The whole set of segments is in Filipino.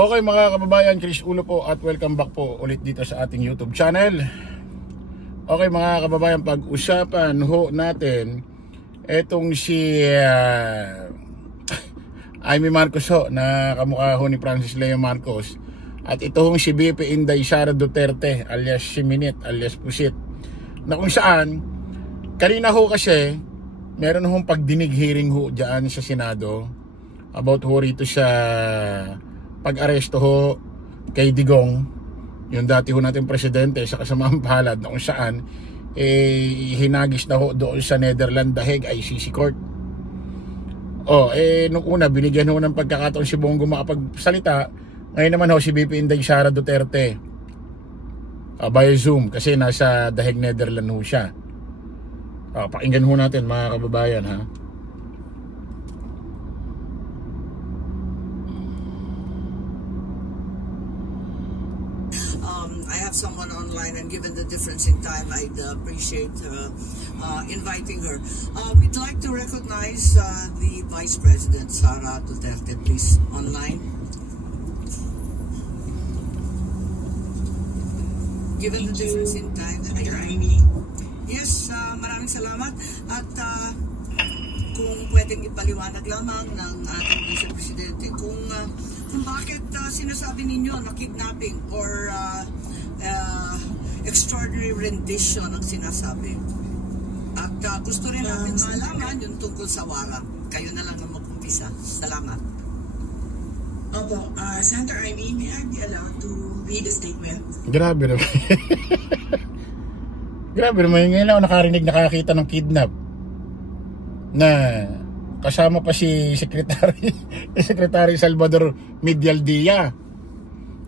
Okay mga kababayan, Chris Ulo po at welcome back po ulit dito sa ating YouTube channel. Okay mga kababayan, pag-usapan ho natin etong si Amy Marcos ho, na kamukha ho ni Francis Leo Marcos. At ito hong si BP Inday Sara Duterte alias Siminit alias Pusit, na kung saan kanina ho kasi meron hong pagdinig hearing ho dyan sa Senado about ho rito sa pag-aresto ho kay Digong, yung dati ho natin presidente sa kasamaang palad, na kung saan hinagis na ho doon sa Netherlands The Hague ICC Court. Nung una binigyan ho ng pagkakataon si Bongo makapagsalita. Ngayon naman ho si BP Inday Sara Duterte via Zoom kasi nasa The Hague Netherlands ho siya. Pakinggan ho natin mga kababayan ha. I have someone online, and given the difference in time, I'd appreciate inviting her. We'd like to recognize the Vice President, Sara Duterte, please, online. Given the difference in time, Senator Amy. Yes, maraming salamat. At kung pwedeng ipaliwanag lamang ng ating Vice Presidente kung bakit sinasabi ninyo na kidnapping or extraordinary rendition ang sinasabi. At gusto rin natin malaman yung tungkol sa warrant. Kayo na lang ang mag-umpisa. Salamat. Opo, Senator Amy, may I be allowed to read a statement? Grabe naman. Grabe naman. Ngayon lang ako nakakita ng kidnap na kasama pa si Secretary Salvador Medialdia.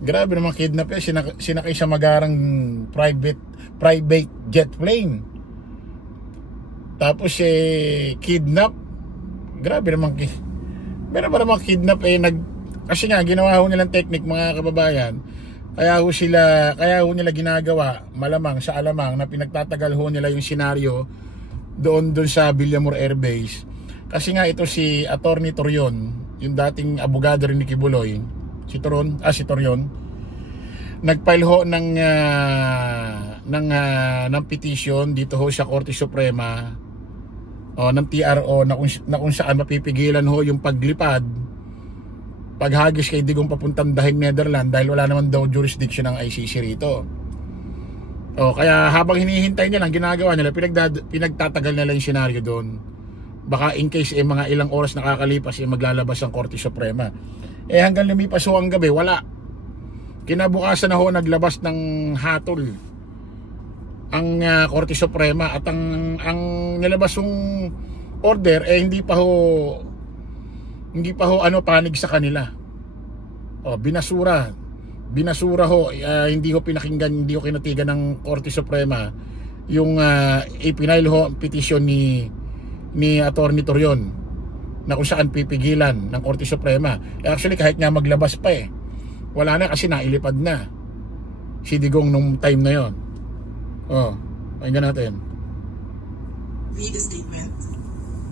Grabe naman kidnap yan. Sinakay sa magarang private jet plane. Tapos kidnap. Grabe naman kidnap kasi nga ginawa ho nilang technique mga kababayan. Kaya ho nila ginagawa malamang sa alamang na pinagtatagal ho nila yung senaryo doon sa Villamor Air Base. Kasi nga ito si Attorney Torion, yung dating abogado rin ni Kibuloy, si Torion, nagfile ho ng petition dito ho sa Korte Suprema ng TRO na kung saan mapipigilan ho yung paghagis kay Digong papuntang The Hague Netherlands dahil wala naman daw jurisdiction ng ICC rito. Kaya habang hinihintay nila, ang ginagawa nila, pinagtatagal nila yung senaryo doon. Baka in case mga ilang oras nakakalipas maglalabas ang Korte Suprema. Hanggang lumipas ho ang gabi, wala. Kinabukasan na ho naglabas ng hatol ang Korte Suprema at ang nilabas yung order hindi pa ho panig sa kanila. Binasura ho, hindi ho pinakinggan, hindi ho kinatigan ng Korte Suprema yung ipinail ho petition ni Attorney Torion na kung saan pipigilan ng Korte Suprema. Actually kahit nga maglabas pa wala na kasi nailipad na si Digong nung time na yon. Pakinggan natin. Read the statement.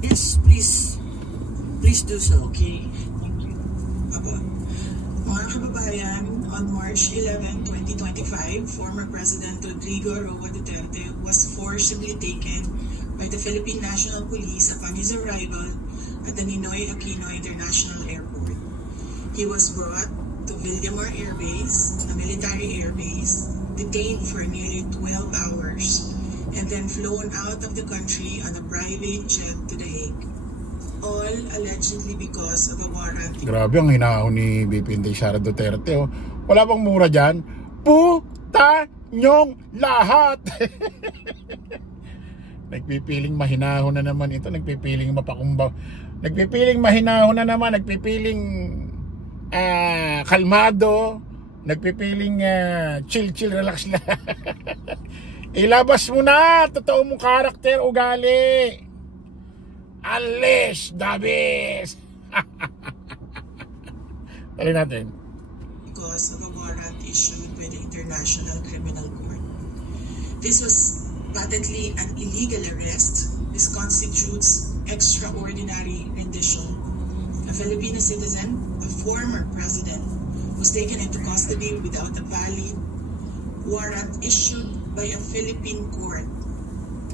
Yes, please. Please do so. Okay, thank you. Mga kababayan, on March 11, 2025, former President Rodrigo Roa Duterte was forcibly taken by the Philippine National Police upon his arrival at the Ninoy Aquino International Airport. He was brought to Villamor Air Base, a military air base, detained for nearly 12 hours, and then flown out of the country on a private jet to The Hague. All allegedly because of a warrant. Grabe ang hinahon ni BP Inday Sara Duterte. Wala bang mura dyan? Puta nyong lahat! Nagpipiling mahinahon na naman ito. Nagpipiling mapakumba. Nagpipiling mahinahon na naman. Nagpipiling kalmado. Nagpipiling chill, relax lang. Ilabas mo na totoo mong karakter, ugali. Unleash the beast. Tali natin. Because of a warrant issued by the International Criminal Court. This was patently an illegal arrest. This constitutes extraordinary rendition. A Filipino citizen, a former president was taken into custody without a valid warrant issued by a Philippine court,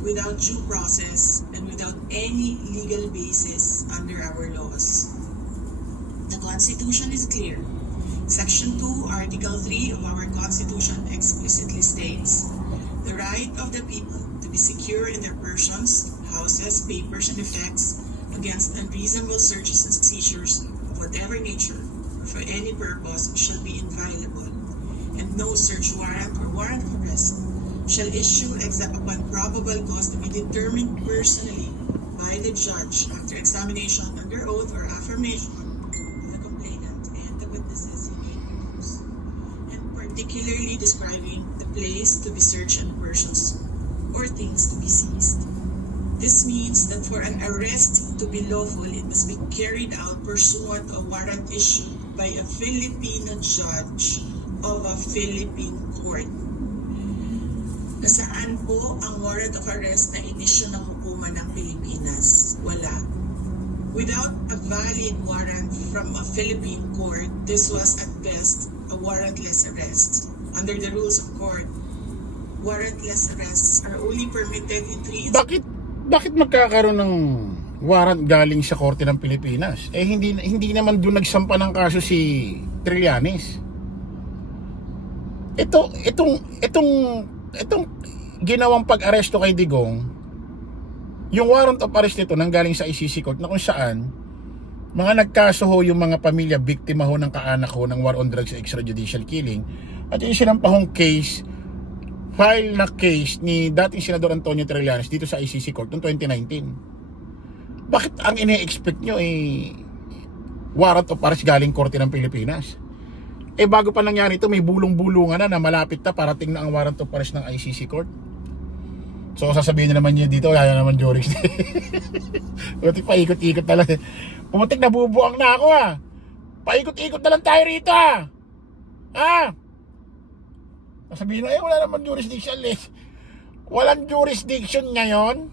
without due process and without any legal basis under our laws. The Constitution is clear. Section 2, Article 3 of our Constitution explicitly states the right of the people to be secure in their persons, houses, papers, and effects against unreasonable searches and seizures of whatever nature or for any purpose shall be inviolable, and no search warrant or warrant of arrest shall issue except upon probable cause to be determined personally by the judge after examination under oath or affirmation of the complainant and the witnesses he may produce, and particularly describing the place to be searched and persons or things to be seized. This means that for an arrest to be lawful, it must be carried out pursuant to a warrant issued by a Filipino judge of a Philippine court. Nasaan po ang warrant of arrest na inisyu ng hukuman ng Pilipinas? Wala. Without a valid warrant from a Philippine court, this was at best a warrantless arrest. Under the rules of court, warrantless arrests are only permitted in 3 instances. Bakit magkakaroon ng warrant galing sa korte ng Pilipinas? Eh hindi naman doon nagsampa ng kaso si Trillanes. Itong ginawang pag-aresto kay Digong, yung warrant of arrest nito nanggaling sa ICC court na kung saan mga nagkaso ho yung mga pamilya biktima ho ng kaanak ho ng war on drugs extrajudicial killing, at yung sinampahong case, file na case ni dating Senador Antonio Trillanes dito sa ICC court noong 2019. Bakit ang ine-expect nyo warrant of arrest galing korte ng Pilipinas? Bago pa nangyari ito, may bulong-bulungan na malapit na parating na ang warrant of arrest ng ICC court. So sasabihin na naman niya dito, kaya naman Jorix. Buti paikot-ikot na lang. Pumatik na bubuang na ako Paikot-ikot na lang tayo rito Sasabihin na, wala naman jurisdiction Walang jurisdiction ngayon.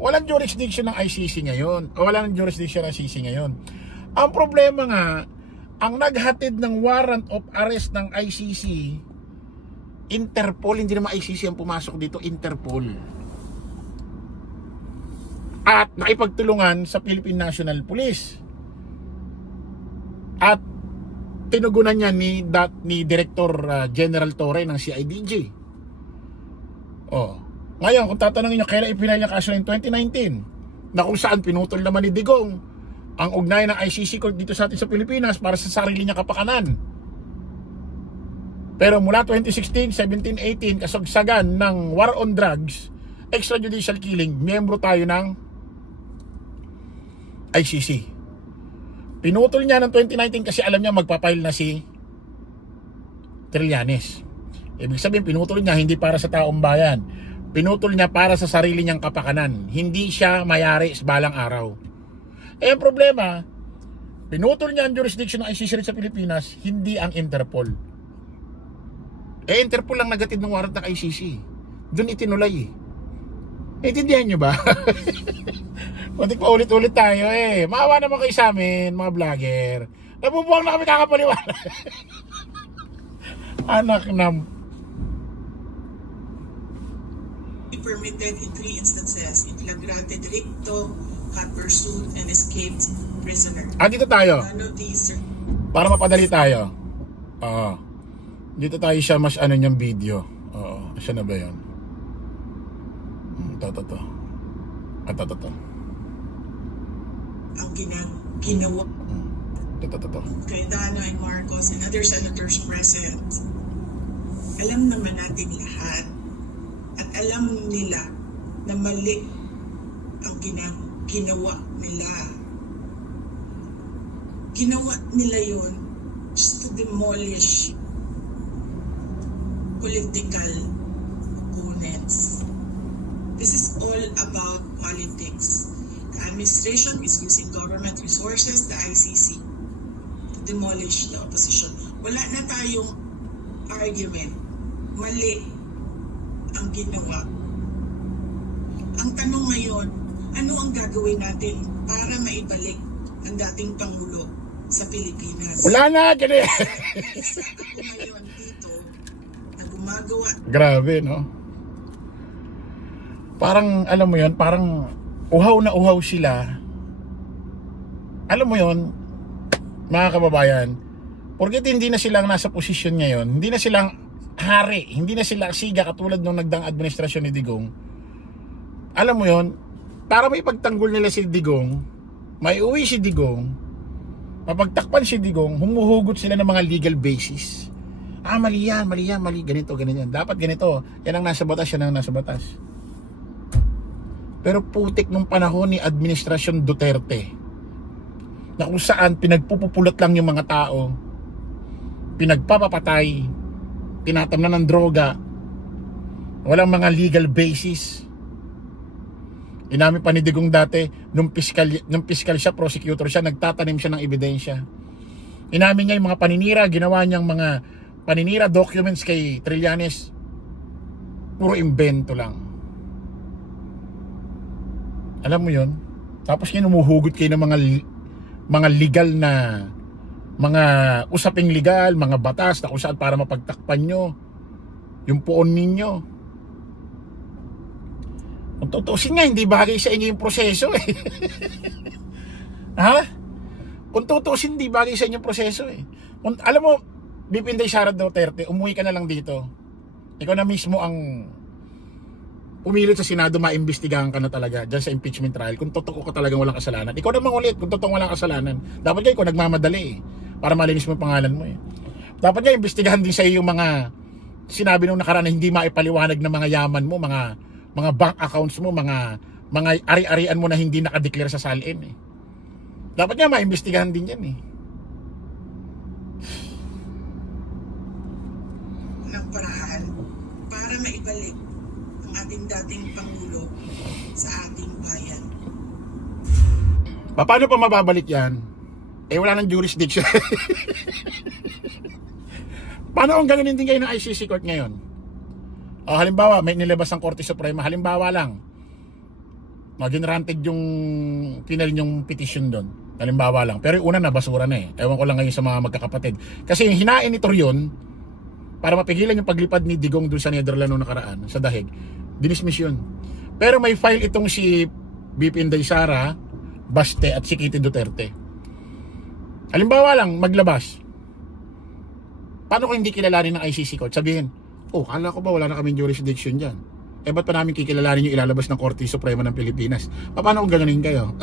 Walang jurisdiction ng ICC ngayon. O wala ng jurisdiction ng ICC ngayon. Ang problema nga, ang naghatid ng warrant of arrest ng ICC, Interpol, hindi naman ICC ang pumasok dito, Interpol. At nakipagtulungan sa Philippine National Police. At tinugunan niya ni Director General Torre ng CIDG. Ngayon, kung tatanungin niyo kailan ipinal niya kaso ng 2019, na kung saan pinutol naman ni Digong ang ugnayan ng ICC court dito sa atin sa Pilipinas para sa sarili niya kapakanan. Pero mula 2016, 17, 18, kasagsagan ng war on drugs, extrajudicial killing, miyembro tayo ng ICC. Pinutol niya ng 2019 kasi alam niya magpapile na si Trillanes. Ibig sabihin, pinutol niya hindi para sa taong bayan. Pinutol niya para sa sarili niyang kapakanan. Hindi siya mayari sa balang araw. Ang problema, pinutol niya ang jurisdiction ng ICC sa Pilipinas, hindi ang Interpol. Interpol lang nagatid ng warrant ng ICC. Doon itinulay Intindihan nyo ba? Muntik pa ulit-ulit tayo Maawa naman kayo sa amin, mga vlogger. Nabubuwang na kami kakapaliwala. Anak na. Permitted in 3 instances in flagrante delicto, had pursued and escaped prisoner. Dito tayo. None of these para mapadali tayo. Dito tayo siya mas niyang video. Siya na ba yun? Ito. Ang ginawa Ito. kay Dano and Marcos and other senators present. Alam naman natin lahat at alam nila na mali ang ginawa nila. Ginawa nila yun just to demolish political opponents. This is all about politics. The administration is using government resources, the ICC, to demolish the opposition. Wala na tayong argument. Mali ang ginawa. Ang tanong ngayon, ano ang gagawin natin para maibalik ang dating Pangulo sa Pilipinas. Wala na, ganun. Isa ako ngayon dito na gumagawa. Grabe, no? Parang, alam mo yon, parang uhaw na uhaw sila. Alam mo yon, mga kababayan, porket hindi na silang nasa posisyon ngayon, hindi na silang hari, hindi na sila siga katulad nung nagdaang administrasyon ni Digong. Alam mo yon, para may pagtanggol nila si Digong, may uwi si Digong, mapagtakpan si Digong, humuhugot sila ng mga legal basis. Mali yan, mali, ganito, ganyan. Dapat ganito, yan ang nasa batas, yan ang nasa batas. Pero putik nung panahon ni Administrasyon Duterte, na kung saan pinagpupupulot lang yung mga tao, pinagpapapatay, tinatamnan ng droga, walang mga legal basis. Inamin pa ni Digong dati, nung piskal siya, prosecutor siya, nagtatanim siya ng ebidensya. Inamin niya yung mga paninira, ginawa niyang mga paninira documents kay Trillanes, puro invento lang. Alam mo yun? Tapos yun, umuhugot kayo ng mga legal na, mga usaping legal, mga batas na kung saan para mapagtakpan nyo yung poon ninyo. Kung tutusin nga, hindi bagay sa inyo yung proseso eh. Ha? Kung tutusin, hindi bagay sa inyo yung proseso eh. Alam mo, BP Inday Sara Duterte, umuwi ka na lang dito. Ikaw na mismo ang pumilit sa Senado, maimbestigahan ka na talaga dyan sa impeachment trial kung totoo ka talagang walang kasalanan. Ikaw naman ulit kung totoo walang kasalanan. Dapat kayo ikaw nagmamadali eh, para malinis mo yung pangalan mo eh. Dapat nga imbestigahan din sa iyo yung mga sinabi nung nakaraan na hindi maipaliwanag ng mga yaman mo, mga bank accounts mo, mga ari-arian mo na hindi nakadeclare sa salin eh. Dapat nga maimbestigahan din yan eh. Ng paraan para maibalik ang ating dating Pangulo sa ating bayan. Paano pa mababalik yan? Eh wala nang jurisdiction. Paano kung gano'n din kayo ng ICC court ngayon? Halimbawa, may nilabas ang Korte Suprema. Halimbawa lang, mag-granted yung pinal yung petition doon. Halimbawa lang. Pero yung una na, basura na eh. Ewan ko lang ngayon sa mga magkakapatid. Kasi yung hinain ito yun, para mapigilan yung paglipad ni Digong doon sa Netherlands noong nakaraan, sa Dahig, dinismiss yun. Pero may file itong si BP Inday Sara, Baste at si Kitty Duterte. Halimbawa lang, maglabas. Paano kung hindi kilalanin ng ICC court? Sabihin, kala ko ba wala na kaming jurisdiction dyan? Ba't pa namin kikilalanin yung ilalabas ng Korte Suprema ng Pilipinas? Paano kung ganonin kayo?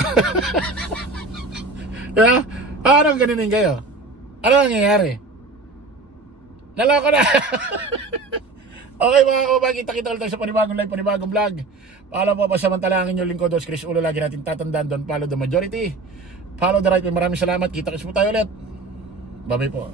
Yeah? Paano kung ganonin kayo? Ano nangyayari? Naloko na. Okay mga kababay, kita-kita ulit sa panibagong live, panibagong vlog. Paalam po, pasamantalangin yung lingkod, Chris Ulo. Lagi natin tatandaan, don't follow the majority, follow the right. Maraming salamat, kita-kits po tayo ulit. Bye-bye po.